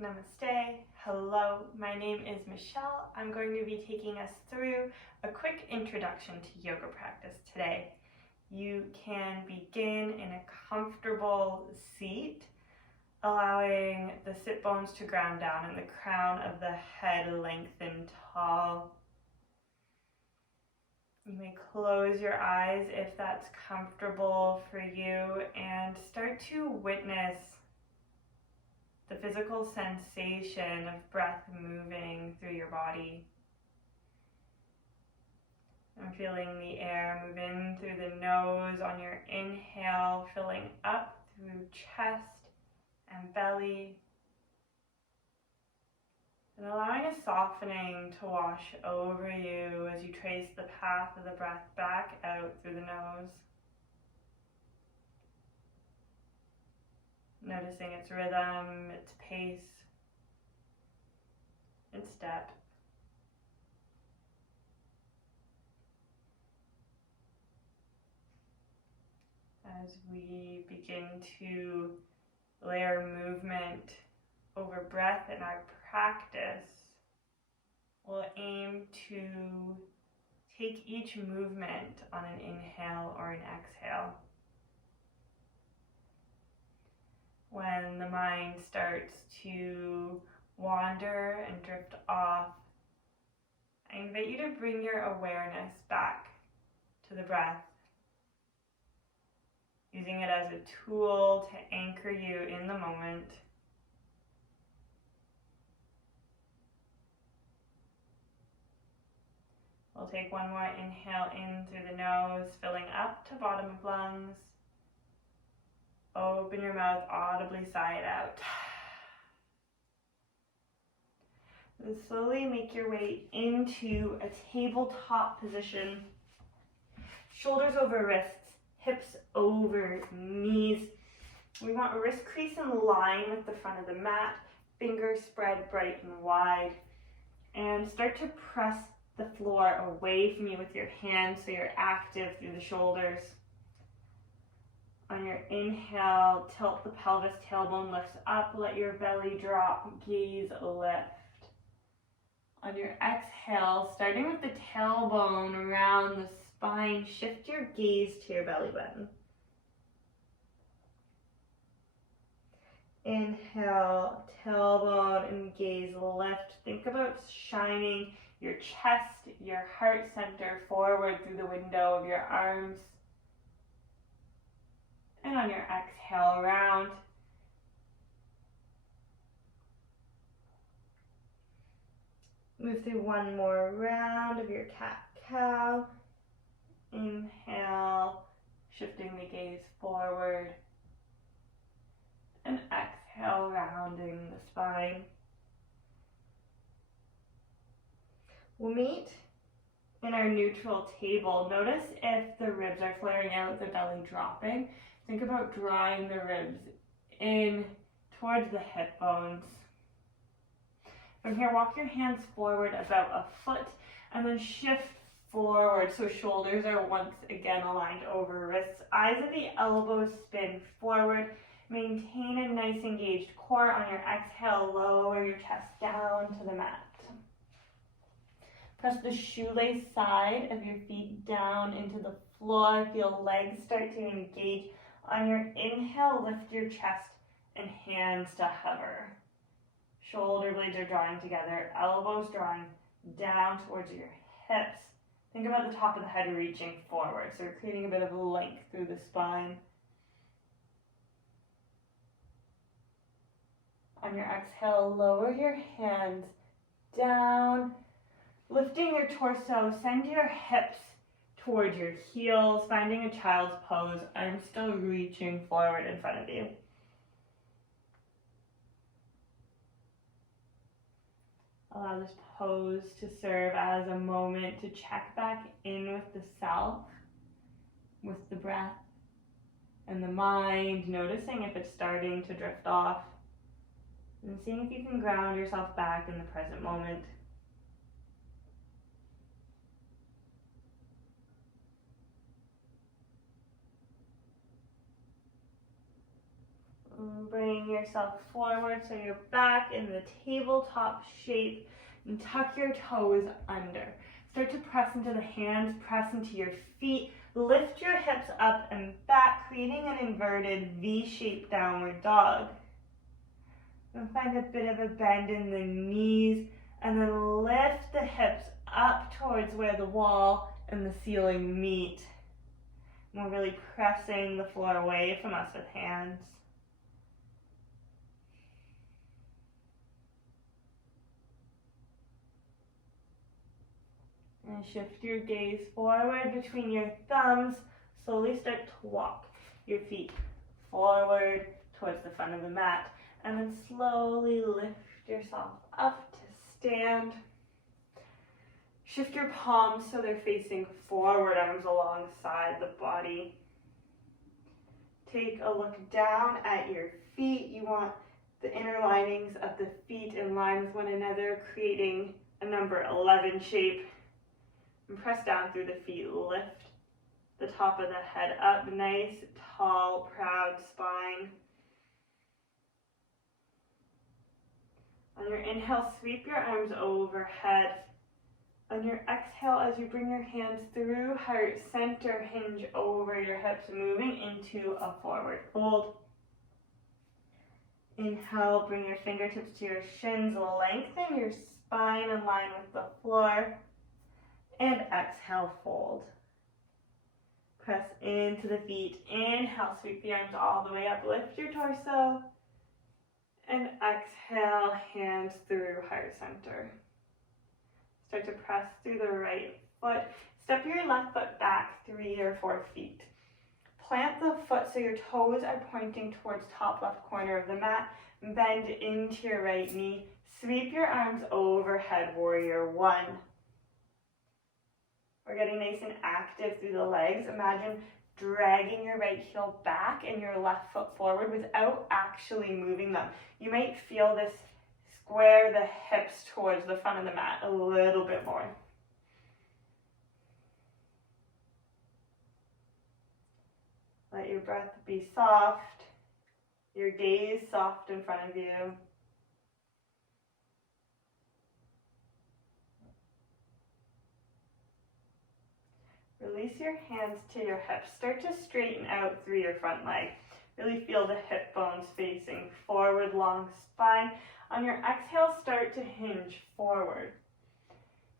Namaste. Hello, my name is Michelle. I'm going to be taking us through a quick introduction to yoga practice today. You can begin in a comfortable seat, allowing the sit bones to ground down and the crown of the head lengthen tall. You may close your eyes if that's comfortable for you and start to witness the physical sensation of breath moving through your body. I'm feeling the air move in through the nose on your inhale, filling up through chest and belly, and allowing a softening to wash over you as you trace the path of the breath back out through the nose. Noticing its rhythm, its pace, its depth. As we begin to layer movement over breath in our practice, we'll aim to take each movement on an inhale or an exhale. When the mind starts to wander and drift off, I invite you to bring your awareness back to the breath, using it as a tool to anchor you in the moment. We'll take one more inhale in through the nose, filling up to bottom of lungs. Open your mouth, audibly sigh it out. And slowly make your way into a tabletop position. Shoulders over wrists, hips over knees. We want a wrist crease in line with the front of the mat, fingers spread bright and wide. And start to press the floor away from you with your hands so you're active through the shoulders. On your inhale, tilt the pelvis, tailbone lifts up, let your belly drop, gaze lift. On your exhale, starting with the tailbone around the spine, shift your gaze to your belly button. Inhale, tailbone and gaze lift. Think about shining your chest, your heart center forward through the window of your arms. And on your exhale, round. Move through one more round of your cat-cow. Inhale, shifting the gaze forward. And exhale, rounding the spine. We'll meet in our neutral table. Notice if the ribs are flaring out, the belly dropping. Think about drawing the ribs in towards the hip bones. From here, walk your hands forward about a foot and then shift forward so shoulders are once again aligned over wrists. Eyes at the elbows spin forward. Maintain a nice engaged core. On your exhale, lower your chest down to the mat. Press the shoelace side of your feet down into the floor. Feel legs start to engage. On your inhale, lift your chest and hands to hover. Shoulder blades are drawing together, elbows drawing down towards your hips. Think about the top of the head reaching forward, so we're creating a bit of length through the spine. On your exhale, lower your hands down, lifting your torso, send your hips towards your heels, finding a child's pose. I'm still reaching forward in front of you. Allow this pose to serve as a moment to check back in with the self, with the breath and the mind, noticing if it's starting to drift off, and seeing if you can ground yourself back in the present moment. Bring yourself forward so you're back in the tabletop shape, and tuck your toes under. Start to press into the hands, press into your feet, lift your hips up and back, creating an inverted V-shaped downward dog. And find a bit of a bend in the knees, and then lift the hips up towards where the wall and the ceiling meet. And we're really pressing the floor away from us with hands. And shift your gaze forward between your thumbs. Slowly start to walk your feet forward towards the front of the mat. And then slowly lift yourself up to stand. Shift your palms so they're facing forward, arms alongside the body. Take a look down at your feet. You want the inner linings of the feet in line with one another, creating a number 11 shape. And press down through the feet. Lift the top of the head up. Nice, tall, proud spine. On your inhale, sweep your arms overhead. On your exhale, as you bring your hands through heart center, hinge over your hips, moving into a forward fold. Inhale, bring your fingertips to your shins, lengthen your spine in line with the floor. And exhale, fold. Press into the feet. Inhale, sweep the arms all the way up, lift your torso. And exhale, hands through heart center. Start to press through the right foot. Step your left foot back 3 or 4 feet. Plant the foot so your toes are pointing towards top left corner of the mat. Bend into your right knee. Sweep your arms overhead, warrior one. We're getting nice and active through the legs. Imagine dragging your right heel back and your left foot forward without actually moving them. You might feel this square the hips towards the front of the mat a little bit more. Let your breath be soft, your gaze soft in front of you. Release your hands to your hips. Start to straighten out through your front leg. Really feel the hip bones facing forward, long spine. On your exhale, start to hinge forward.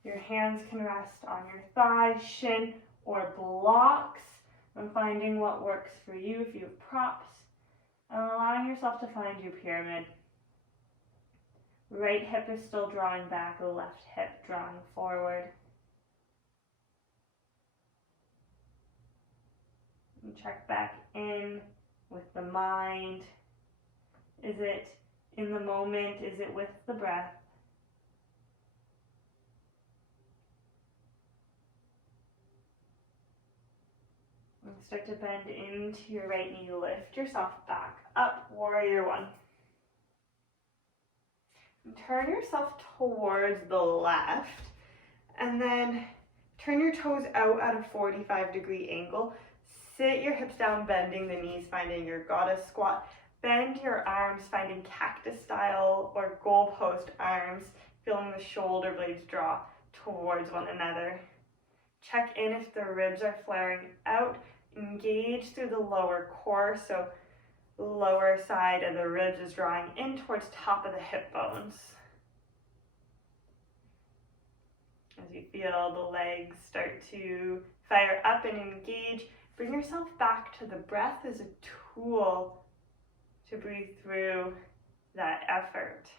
Your hands can rest on your thighs, shin, or blocks. And finding what works for you if you have props. And allowing yourself to find your pyramid. Right hip is still drawing back, the left hip drawing forward. And check back in with the mind. Is it in the moment? Is it with the breath? And start to bend into your right knee. Lift yourself back up, warrior one. And turn yourself towards the left. And then turn your toes out at a 45-degree angle. Sit your hips down, bending the knees, finding your goddess squat. Bend your arms, finding cactus style or goalpost arms, feeling the shoulder blades draw towards one another. Check in if the ribs are flaring out. Engage through the lower core, so the lower side of the ribs is drawing in towards top of the hip bones. As you feel the legs start to fire up and engage, bring yourself back to the breath as a tool to breathe through that effort.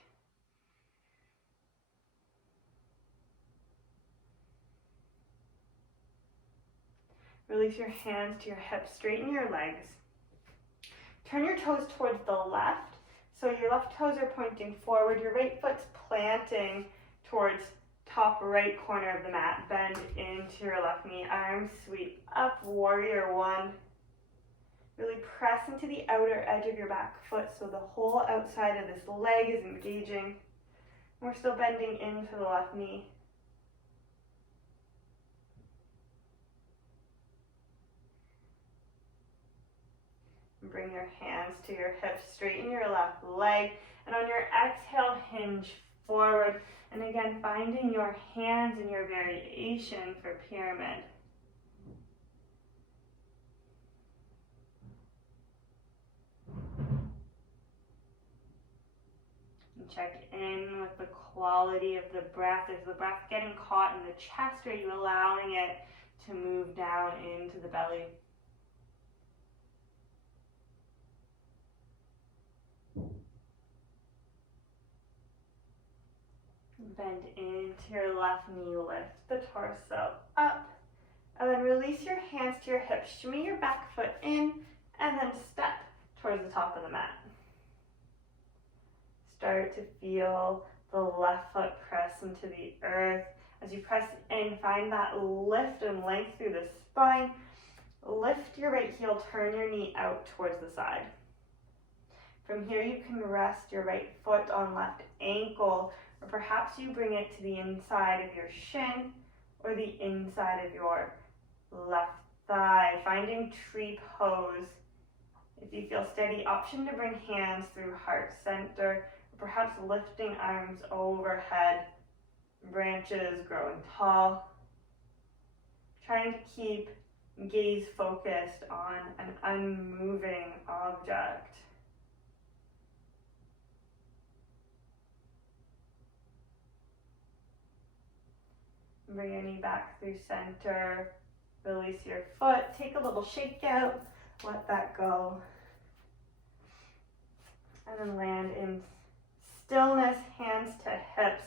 Release your hands to your hips, straighten your legs. Turn your toes towards the left, so your left toes are pointing forward, your right foot's planting towards top right corner of the mat. Bend into your left knee, arms sweep up, warrior one. Really press into the outer edge of your back foot so the whole outside of this leg is engaging. We're still bending into the left knee. bring your hands to your hips, straighten your left leg, and on your exhale, hinge forward. And again, finding your hands in your variation for pyramid. And check in with the quality of the breath. Is the breath getting caught in the chest, or are you allowing it to move down into the belly? Bend into your left knee, lift the torso up, and then release your hands to your hips. Shimmy your back foot in, and then step towards the top of the mat. Start to feel the left foot press into the earth. As you press in, find that lift and length through the spine. Lift your right heel, turn your knee out towards the side. From here, you can rest your right foot on left ankle, or perhaps you bring it to the inside of your shin or the inside of your left thigh, finding tree pose. If you feel steady, option to bring hands through heart center, or perhaps lifting arms overhead, branches growing tall. Trying to keep gaze focused on an unmoving object. Bring your knee back through center, release your foot, take a little shake out, let that go. And then land in stillness, hands to hips,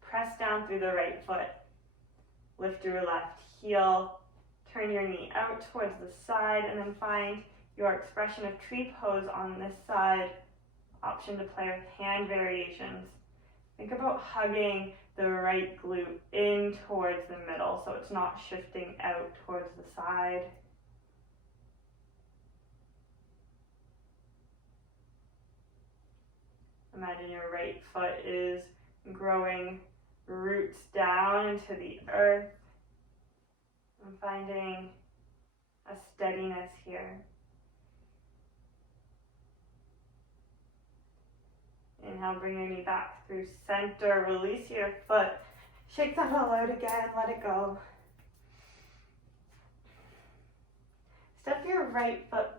press down through the right foot. Lift your left heel, turn your knee out towards the side, and then find your expression of tree pose on this side. Option to play with hand variations. Think about hugging the right glute in towards the middle so it's not shifting out towards the side. Imagine your right foot is growing roots down into the earth and finding a steadiness here. Inhale, bring your knee back through center, release your foot, shake that all out again, let it go. Step your right foot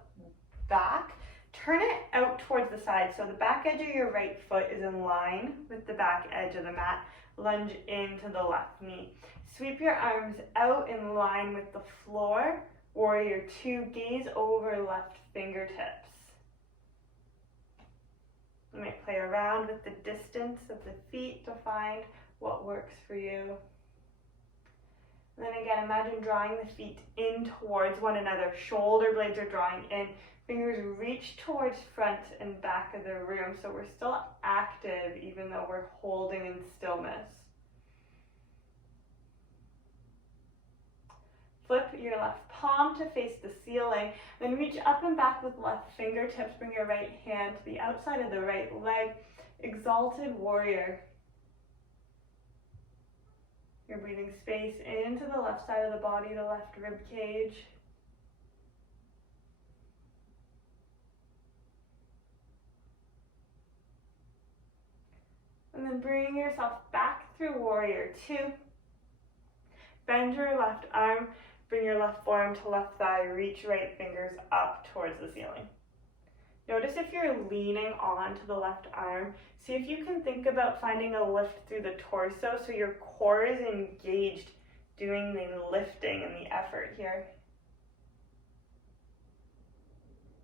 back, turn it out towards the side so the back edge of your right foot is in line with the back edge of the mat. Lunge into the left knee. Sweep your arms out in line with the floor. Warrior two, gaze over left fingertips. You might play around with the distance of the feet to find what works for you. And then again, imagine drawing the feet in towards one another. Shoulder blades are drawing in. Fingers reach towards front and back of the room. So we're still active even though we're holding in stillness. Flip your left palm to face the ceiling, then reach up and back with left fingertips. Bring your right hand to the outside of the right leg. Exalted warrior. You're breathing space into the left side of the body, the left rib cage. And then bring yourself back through warrior two. Bend your left arm. Bring your left forearm to left thigh, reach right fingers up towards the ceiling. Notice if you're leaning onto the left arm, see if you can think about finding a lift through the torso so your core is engaged, doing the lifting and the effort here.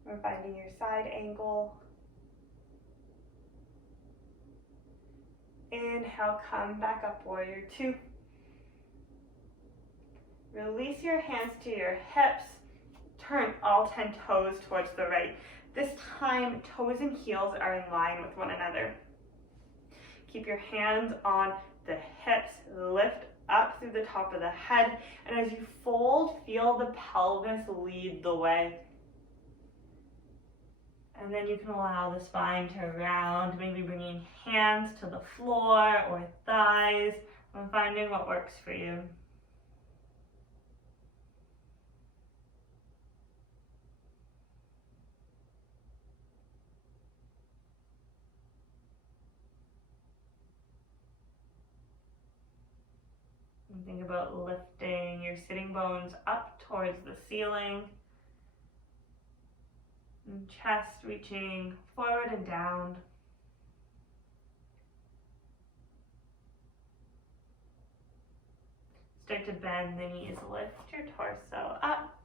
We're finding your side angle. Inhale, come back up, warrior two. Release your hands to your hips. Turn all 10 toes towards the right. This time, toes and heels are in line with one another. Keep your hands on the hips. Lift up through the top of the head. And as you fold, feel the pelvis lead the way. And then you can allow the spine to round, maybe bringing hands to the floor or thighs and finding what works for you. Think about lifting your sitting bones up towards the ceiling. And chest reaching forward and down. Start to bend the knees, lift your torso up.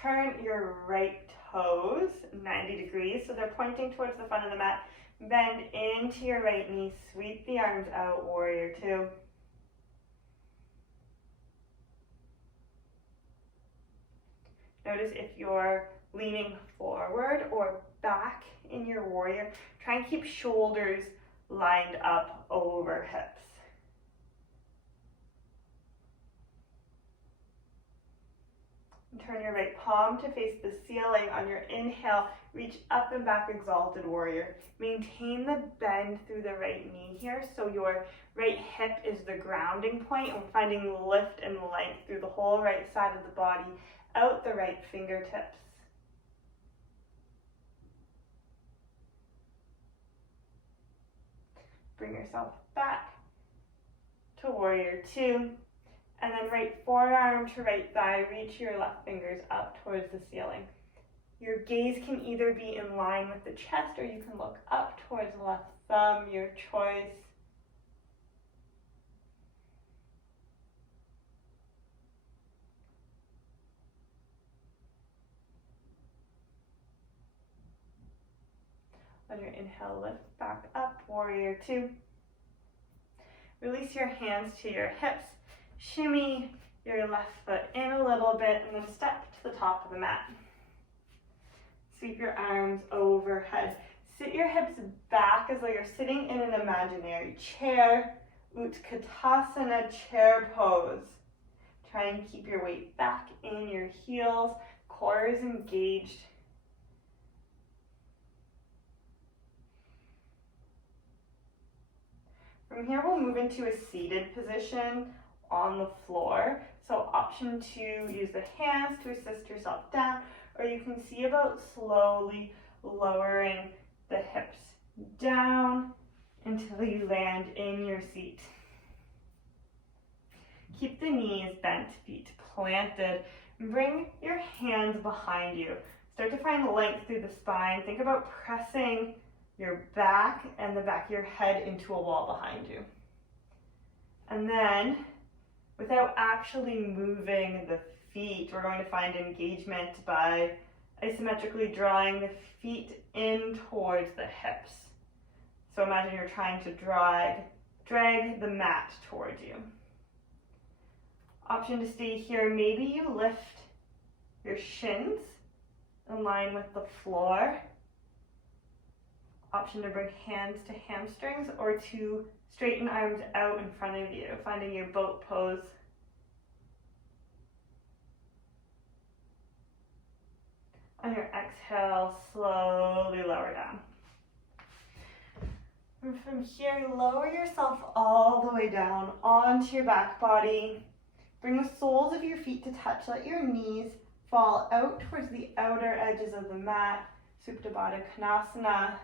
Turn your right toes 90 degrees, so they're pointing towards the front of the mat. Bend into your right knee, sweep the arms out, warrior two. Notice if you're leaning forward or back in your warrior, try and keep shoulders lined up over hips. Turn your right palm to face the ceiling. On your inhale, reach up and back, exalted warrior. Maintain the bend through the right knee here, so your right hip is the grounding point, and we're finding lift and length through the whole right side of the body, out the right fingertips. Bring yourself back to warrior two. And then right forearm to right thigh, reach your left fingers up towards the ceiling. Your gaze can either be in line with the chest or you can look up towards the left thumb, your choice. On your inhale, lift back up, warrior two. Release your hands to your hips. Shimmy your left foot in a little bit and then step to the top of the mat. Sweep your arms overhead. Sit your hips back as though you're sitting in an imaginary chair. Utkatasana, chair pose. Try and keep your weight back in your heels. Core is engaged. From here, we'll move into a seated position on the floor. So option two, use the hands to assist yourself down, or you can see about slowly lowering the hips down until you land in your seat. Keep the knees bent, feet planted. Bring your hands behind you. Start to find length through the spine. Think about pressing your back and the back of your head into a wall behind you. And then, without actually moving the feet, we're going to find engagement by isometrically drawing the feet in towards the hips. So imagine you're trying to drag the mat towards you. Option to stay here, maybe you lift your shins in line with the floor. Option to bring hands to hamstrings or to straighten arms out in front of you, finding your boat pose. On your exhale, slowly lower down. And from here, lower yourself all the way down onto your back body. Bring the soles of your feet to touch. Let your knees fall out towards the outer edges of the mat. Supta Baddha Konasana.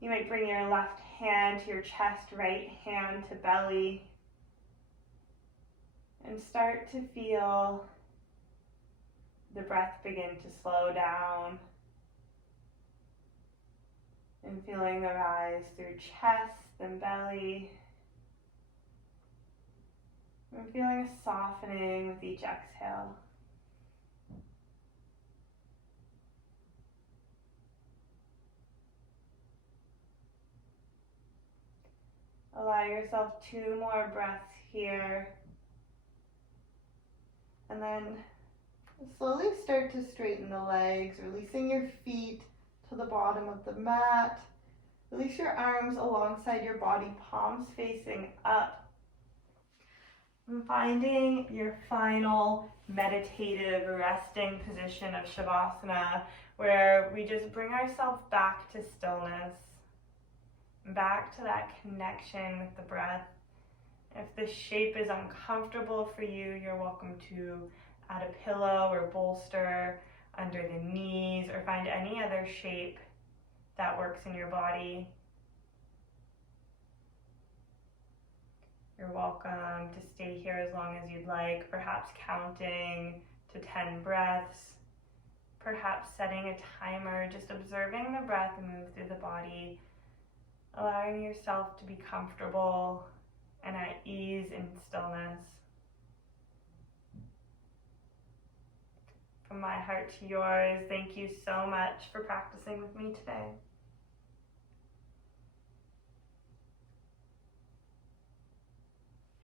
You might bring your left hand to your chest, right hand to belly. And start to feel the breath begin to slow down. And feeling the rise through chest and belly. And feeling a softening with each exhale. Allow yourself 2 more breaths here. And then slowly start to straighten the legs, releasing your feet to the bottom of the mat. Release your arms alongside your body, palms facing up. And finding your final meditative resting position of Shavasana, where we just bring ourselves back to stillness, back to that connection with the breath. If the shape is uncomfortable for you, you're welcome to add a pillow or bolster under the knees, or find any other shape that works in your body. You're welcome to stay here as long as you'd like, perhaps counting to 10 breaths, perhaps setting a timer, just observing the breath move through the body, allowing yourself to be comfortable and at ease in stillness. From my heart to yours, thank you so much for practicing with me today.